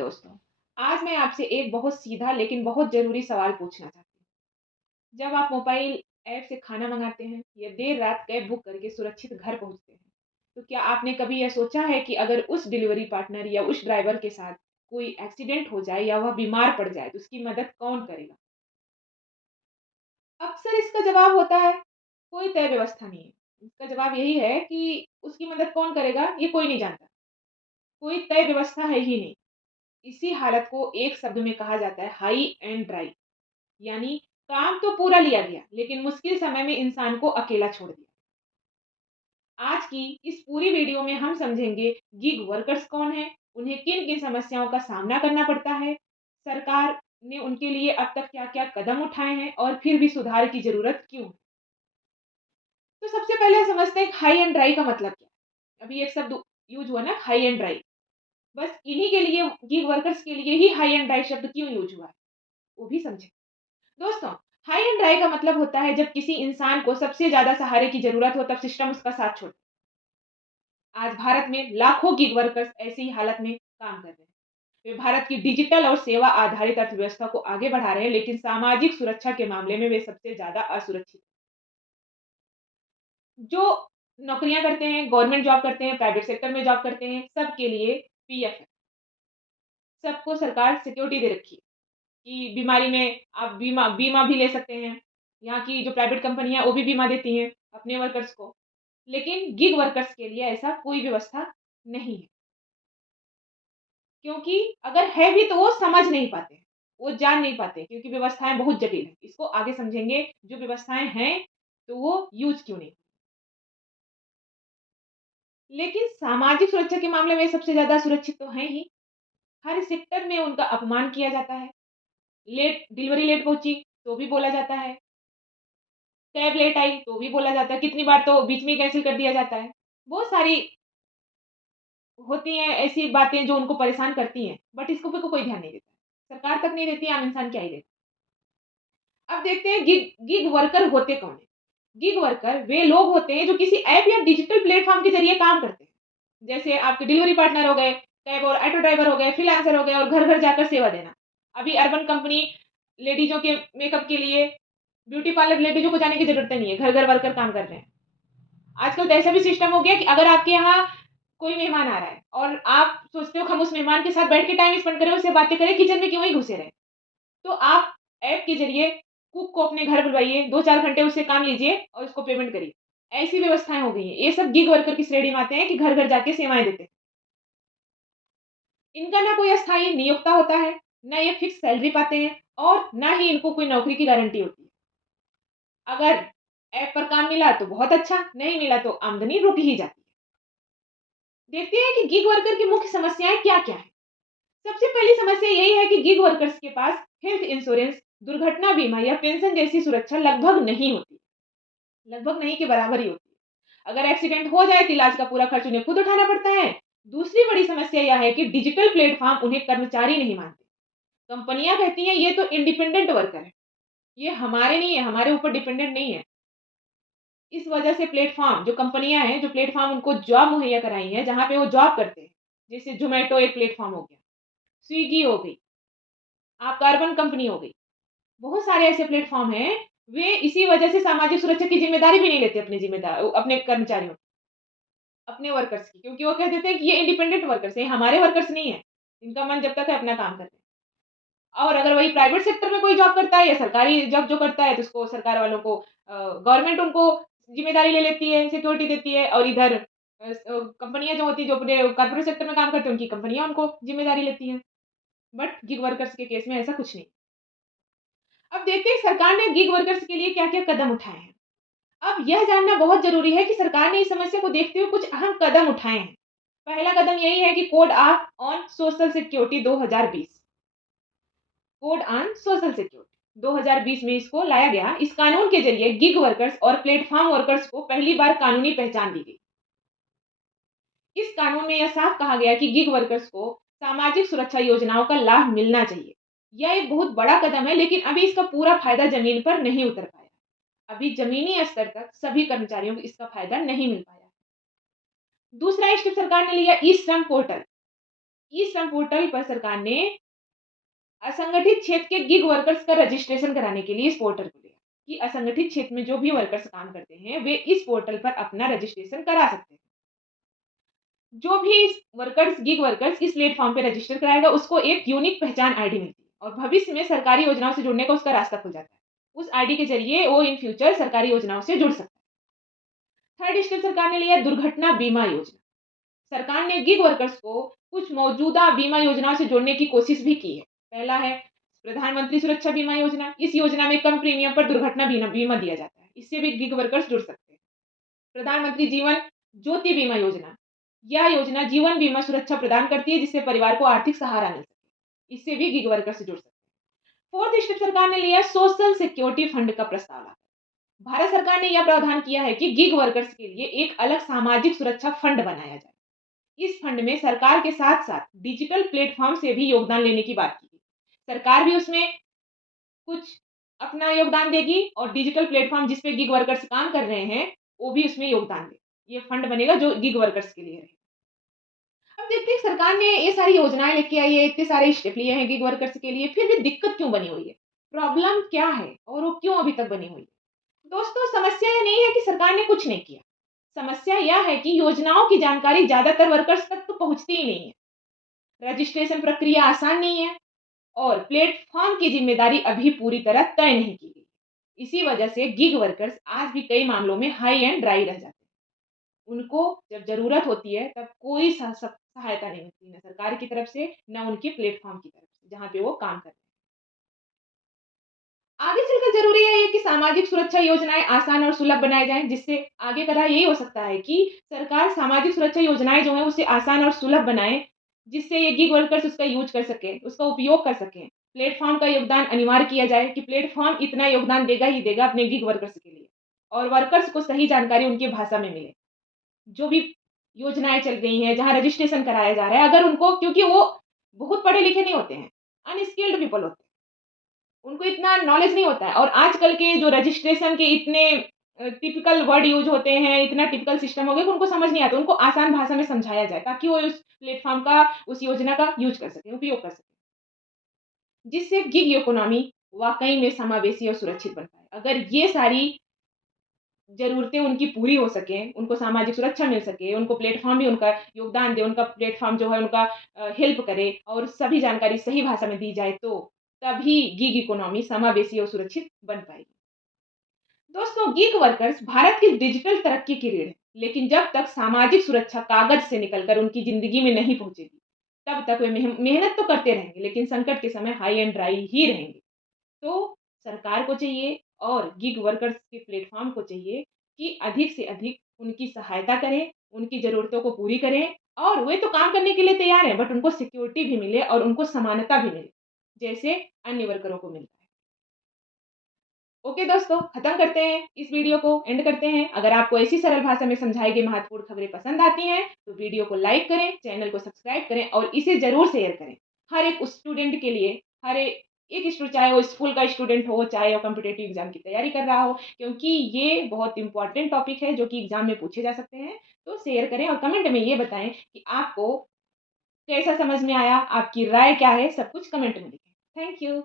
दोस्तों, आज मैं आपसे एक बहुत सीधा लेकिन बहुत ज़रूरी सवाल पूछना चाहती हूँ। जब आप मोबाइल ऐप से खाना मँगाते हैं या देर रात कैब बुक करके सुरक्षित घर पहुँचते हैं, तो क्या आपने कभी यह सोचा है कि अगर उस डिलीवरी पार्टनर या उस ड्राइवर के साथ कोई एक्सीडेंट हो जाए या वह बीमार पड़ जाए, तो उसकी मदद कौन करेगा? अक्सर इसका जवाब होता है, कोई तय व्यवस्था नहीं है। इसका जवाब यही है कि उसकी मदद कौन करेगा, ये कोई नहीं जानता। कोई तय व्यवस्था है ही नहीं। इसी हालत को एक शब्द में कहा जाता है हाई एंड ड्राई। यानी काम तो पूरा लिया गया, लेकिन मुश्किल समय में इंसान को अकेला छोड़ दिया। आज की इस पूरी वीडियो में हम समझेंगे गिग वर्कर्स कौन है, उन्हें किन किन समस्याओं का सामना करना पड़ता है, सरकार ने उनके लिए अब तक क्या क्या कदम उठाए हैं और फिर भी सुधार की जरूरत क्यों है। तो सबसे पहले समझते हैं हाई एंड ड्राई का मतलब क्या है। अभी एक शब्द यूज हुआ ना, हाई एंड ड्राई। बस इन्हीं के लिए, गिग वर्कर्स के लिए ही हाई एंड ड्राई शब्द क्यों यूज हुआ है, वो भी समझे। दोस्तों, हाई एंड ड्राई का मतलब होता है जब किसी इंसान को सबसे ज्यादा सहारे की जरूरत हो, तब सिस्टम उसका साथ छोड़े। आज भारत में लाखों गिग वर्कर्स ऐसी ही हालत में काम कर रहे हैं। वे भारत की डिजिटल और सेवा आधारित अर्थव्यवस्था को आगे बढ़ा रहे हैं, लेकिन सामाजिक सुरक्षा के मामले में वे सबसे ज्यादा असुरक्षित। जो नौकरियां करते हैं, गवर्नमेंट जॉब करते हैं, प्राइवेट सेक्टर में जॉब करते हैं, सबके लिए पीएफ है। सबको सरकार सिक्योरिटी दे रखी है कि बीमारी में आप बीमा बीमा भी ले सकते हैं। यहाँ की जो प्राइवेट कंपनी है वो भी बीमा देती हैं अपने वर्कर्स को। लेकिन गिग वर्कर्स के लिए ऐसा कोई व्यवस्था नहीं है, क्योंकि अगर है भी तो वो समझ नहीं पाते, वो जान नहीं पाते, क्योंकि व्यवस्थाएं बहुत जटिल हैं। इसको आगे समझेंगे, जो व्यवस्थाएं हैं तो वो यूज क्यों नहीं। लेकिन सामाजिक सुरक्षा के मामले में सबसे ज्यादा सुरक्षित तो है ही। हर सेक्टर में उनका अपमान किया जाता है। लेट डिलीवरी लेट पहुंची तो भी बोला जाता है, कैब लेट आई तो भी बोला जाता है, कितनी बार तो बीच में ही कैंसिल कर दिया जाता है। बहुत सारी होती हैं ऐसी बातें जो उनको परेशान करती हैं, बट इसको पे कोई ध्यान नहीं देता। सरकार तक नहीं देती, आम इंसान क्या ही देता। अब देखते हैं गिग गिग वर्कर होते कौन है। गिग वर्कर वे लोग होते हैं जो किसी ऐप या डिजिटल प्लेटफॉर्म के जरिए काम करते हैं। जैसे आपके डिलीवरी पार्टनर हो गए, कैब और ऑटो ड्राइवर हो गए, फ्रीलांसर हो गए, और घर घर जाकर सेवा देना। अभी अर्बन कंपनी लेडीजों के मेकअप के लिए ब्यूटी पार्लर लेडीजों को जाने की जरूरत नहीं है, घर घर वर्कर काम कर रहे हैं। आजकल तो ऐसा भी सिस्टम हो गया कि अगर आपके यहाँ कोई मेहमान आ रहा है और आप सोचते हो कि हम उस मेहमान के साथ बैठ के टाइम स्पेंड करें, उससे बातें करें, किचन में क्यों ही घुसे रहे, तो आप ऐप के जरिए कुक को अपने घर बुलवाइए, 2-4 घंटे उससे काम लीजिए और उसको पेमेंट करिए। ऐसी व्यवस्थाएं हो गई हैं। ये सब गिग वर्कर की श्रेणी में आते हैं कि घर घर जाके सेवाएं देते हैं। इनका ना कोई अस्थायी नियोक्ता होता है, ना ये फिक्स सैलरी पाते हैं, और ना ही इनको कोई नौकरी की गारंटी होती है। अगर ऐप पर काम मिला तो बहुत अच्छा, नहीं मिला तो आमदनी रुक ही जाती है। देखते हैं कि गिग वर्कर की मुख्य समस्याएं क्या-क्या हैं। सबसे पहली समस्या यही है कि गिग वर्कर्स के पास हेल्थ इंश्योरेंस, दुर्घटना बीमा या पेंशन जैसी सुरक्षा लगभग नहीं होती। लगभग नहीं के बराबर ही होती है। अगर एक्सीडेंट हो जाए तो इलाज का पूरा खर्च उन्हें खुद उठाना पड़ता है। दूसरी बड़ी समस्या यह है कि डिजिटल प्लेटफॉर्म उन्हें कर्मचारी नहीं मानते। कंपनियां कहती हैं ये तो इंडिपेंडेंट वर्कर है, ये हमारे नहीं है, हमारे ऊपर डिपेंडेंट नहीं है। इस वजह से प्लेटफॉर्म, जो कंपनियां हैं, जो प्लेटफॉर्म उनको जॉब मुहैया कराई है, जहां पे वो जॉब करते हैं, जैसे जोमेटो एक प्लेटफॉर्म हो गया, स्विगी हो गई, आपका अर्बन कंपनी हो गई, बहुत सारे ऐसे प्लेटफॉर्म हैं। वे इसी वजह से सामाजिक सुरक्षा की जिम्मेदारी भी नहीं लेते अपने जिम्मेदार अपने कर्मचारियों, अपने वर्कर्स की, क्योंकि वो कह देते हैं कि ये इंडिपेंडेंट वर्कर्स हैं, हमारे वर्कर्स नहीं है। इनका मन जब तक है अपना काम करते हैं। और अगर वही प्राइवेट सेक्टर में कोई जॉब करता है या सरकारी जॉब जो करता है, तो उसको सरकार वालों को गवर्नमेंट उनको जिम्मेदारी ले लेती है, सिक्योरिटी देती है, और इधर कंपनियां जो होती है, जो अपने कॉर्पोरेट सेक्टर में काम करते हैं, उनकी कंपनियां उनको जिम्मेदारी लेती हैं। बट गिग वर्कर्स के केस में ऐसा कुछ नहीं। अब देखते हैं सरकार ने गिग वर्कर्स के लिए क्या-क्या कदम उठाए हैं। अब यह जानना बहुत ज़रूरी है कि सरकार ने इस समस्या को देखते हुए कुछ अहम कदम उठाए हैं। पहला कदम यही है कि code on social security 2020, code on social security 2020 में इसको लाया गया। इस कानून के जरिए गिग वर्कर्स और प्लेटफॉर्म वर्कर्स को पहली बार कानूनी पहचान दी गई। इस कानून में यह साफ कहा गया कि गिग वर्कर्स को सामाजिक सुरक्षा योजनाओं का लाभ मिलना चाहिए। यह एक बहुत बड़ा कदम है, लेकिन अभी इसका पूरा फायदा जमीन पर नहीं उतर पाया। अभी जमीनी स्तर तक सभी कर्मचारियों को इसका फायदा नहीं मिल पाया। दूसरा स्टेप सरकार ने लिया, ई श्रम पोर्टल। ई श्रम पोर्टल पर सरकार ने असंगठित क्षेत्र के गिग वर्कर्स का रजिस्ट्रेशन कराने के लिए इस पोर्टल को लिया कि असंगठित क्षेत्र में जो भी वर्कर्स काम करते हैं वे इस पोर्टल पर अपना रजिस्ट्रेशन करा सकते हैं। जो भी वर्कर्स गिग वर्कर्स इस प्लेटफॉर्म पे रजिस्टर कराएगा उसको एक यूनिक पहचान आईडी मिलती है और भविष्य में सरकारी योजनाओं से जुड़ने का उसका रास्ता खुल जाता है। उस आईडी के जरिए वो इन फ्यूचर सरकारी योजनाओं से जुड़ सकता है। थर्ड स्टेप सरकार ने लिया दुर्घटना बीमा योजना। सरकार ने गिग वर्कर्स को कुछ मौजूदा बीमा योजनाओं से जोड़ने की कोशिश भी की है। पहला है प्रधानमंत्री सुरक्षा बीमा योजना। इस योजना में कम प्रीमियम पर दुर्घटना बीमा दिया जाता है। इससे भी गिग वर्कर्स जुड़ सकते हैं। प्रधानमंत्री जीवन ज्योति बीमा योजना। यह योजना जीवन बीमा सुरक्षा प्रदान करती है जिससे परिवार को आर्थिक सहारा मिल सके। इससे भी गिग वर्कर्स से जुड़ सकते हैं। फोर्थ स्टेप सरकार ने लिया सोशल सिक्योरिटी फंड का प्रस्ताव लाकर। भारत सरकार ने यह प्रावधान किया है कि गिग वर्कर्स के लिए एक अलग सामाजिक सुरक्षा फंड बनाया जाए। इस फंड में सरकार के साथ साथ डिजिटल प्लेटफॉर्म से भी योगदान लेने की बात की गई। सरकार भी उसमें कुछ अपना योगदान देगी और डिजिटल प्लेटफॉर्म जिस पे गिग वर्कर्स काम कर रहे हैं वो भी उसमें योगदान दे। ये फंड बनेगा जो गिग वर्कर्स के लिए है। अब देखते हैं सरकार ने ये सारी योजनाएं लेके आई है, इतने सारे स्टेप लिए हैं गिग वर्कर्स के लिए, फिर भी दिक्कत क्यों बनी हुई है, प्रॉब्लम क्या है और वो क्यों अभी तक बनी हुई है। दोस्तों समस्या यह नहीं है कि सरकार ने कुछ नहीं किया, समस्या यह है कि योजनाओं की जानकारी ज्यादातर वर्कर्स तक तो पहुंचती ही नहीं है। रजिस्ट्रेशन प्रक्रिया आसान नहीं है और प्लेटफॉर्म की जिम्मेदारी अभी पूरी तरह तय नहीं की गई। इसी वजह से गिग वर्कर्स आज भी कई मामलों में हाई एंड ड्राई रह जाते हैं। उनको जब जरूरत होती है तब कोई सहायता नहीं मिलती, न सरकार की तरफ से न उनके प्लेटफॉर्म की तरफ से जहाँ पे वो काम करते हैं। आगे चलकर ज़रूरी है ये कि सामाजिक सुरक्षा योजनाएँ आसान और सुलभ बनाए जाएँ, जिससे आगे का राह यही हो सकता है कि सरकार सामाजिक सुरक्षा योजनाएँ जो हैं उसे आसान और सुलभ बनाए, जिससे ये गिग वर्कर्स उसका यूज़ कर सकें, उसका उपयोग कर सकें। प्लेटफ़ॉर्म का योगदान अनिवार्य किया जाए कि प्लेटफ़ॉर्म इतना योगदान देगा ही देगा अपने गिग वर्कर्स के लिए और वर्कर्स को सही जानकारी उनकी भाषा में मिले। जो भी योजनाएँ चल रही हैं, जहाँ रजिस्ट्रेशन कराया जा रहा है, अगर उनको क्योंकि वो बहुत पढ़े-लिखे नहीं होते हैं, अनस्किल्ड पीपल होते हैं। उनको इतना नॉलेज नहीं होता है और आजकल के जो रजिस्ट्रेशन के इतने टिपिकल वर्ड यूज़ होते हैं, इतना टिपिकल सिस्टम हो गया कि उनको समझ नहीं आता। उनको आसान भाषा में समझाया जाए ताकि वो उस प्लेटफ़ॉर्म का, उस योजना का यूज़ कर सकें, उपयोग कर सकें। जिससे गिग इकोनॉमी वाक़ई में समावेशी और सुरक्षित बन पाए। अगर ये सारी ज़रूरतें उनकी पूरी हो सकें, उनको सामाजिक सुरक्षा मिल सके, उनको प्लेटफ़ॉर्म भी उनका योगदान दे, उनका प्लेटफ़ॉर्म जो है उनका हेल्प करे और सभी जानकारी सही भाषा में दी जाए तो तभी गिग इकोनॉमी समावेशी और सुरक्षित बन पाएगी। दोस्तों गिग वर्कर्स भारत की डिजिटल तरक्की की रीढ़ है, लेकिन जब तक सामाजिक सुरक्षा कागज़ से निकलकर उनकी ज़िंदगी में नहीं पहुँचेगी, तब तक वे मेहनत तो करते रहेंगे, लेकिन संकट के समय हाई एंड ड्राई ही रहेंगे। तो सरकार को चाहिए और गिग वर्कर्स के प्लेटफ़ॉर्म को चाहिए कि अधिक से अधिक उनकी सहायता करें, उनकी ज़रूरतों को पूरी करें और वे तो काम करने के लिए तैयार हैं, बट उनको सिक्योरिटी भी मिले और उनको समानता भी मिले, जैसे अन्य वर्करों को मिलता है। ओके दोस्तों, खत्म करते हैं इस वीडियो को, एंड करते हैं। अगर आपको ऐसी सरल भाषा में समझाई गई महत्वपूर्ण खबरें पसंद आती हैं, तो वीडियो को लाइक करें, चैनल को सब्सक्राइब करें और इसे ज़रूर शेयर करें। हर एक स्टूडेंट के लिए, हर एक चाहे वो स्कूल का स्टूडेंट हो, चाहे वो कॉम्पिटिटिव एग्ज़ाम की तैयारी कर रहा हो, क्योंकि ये बहुत इम्पोर्टेंट टॉपिक है जो कि एग्ज़ाम में पूछे जा सकते हैं। तो शेयर करें और कमेंट में ये बताएँ कि आपको कैसा समझ में आया, आपकी राय क्या है, सब कुछ कमेंट में लिखें। Thank you.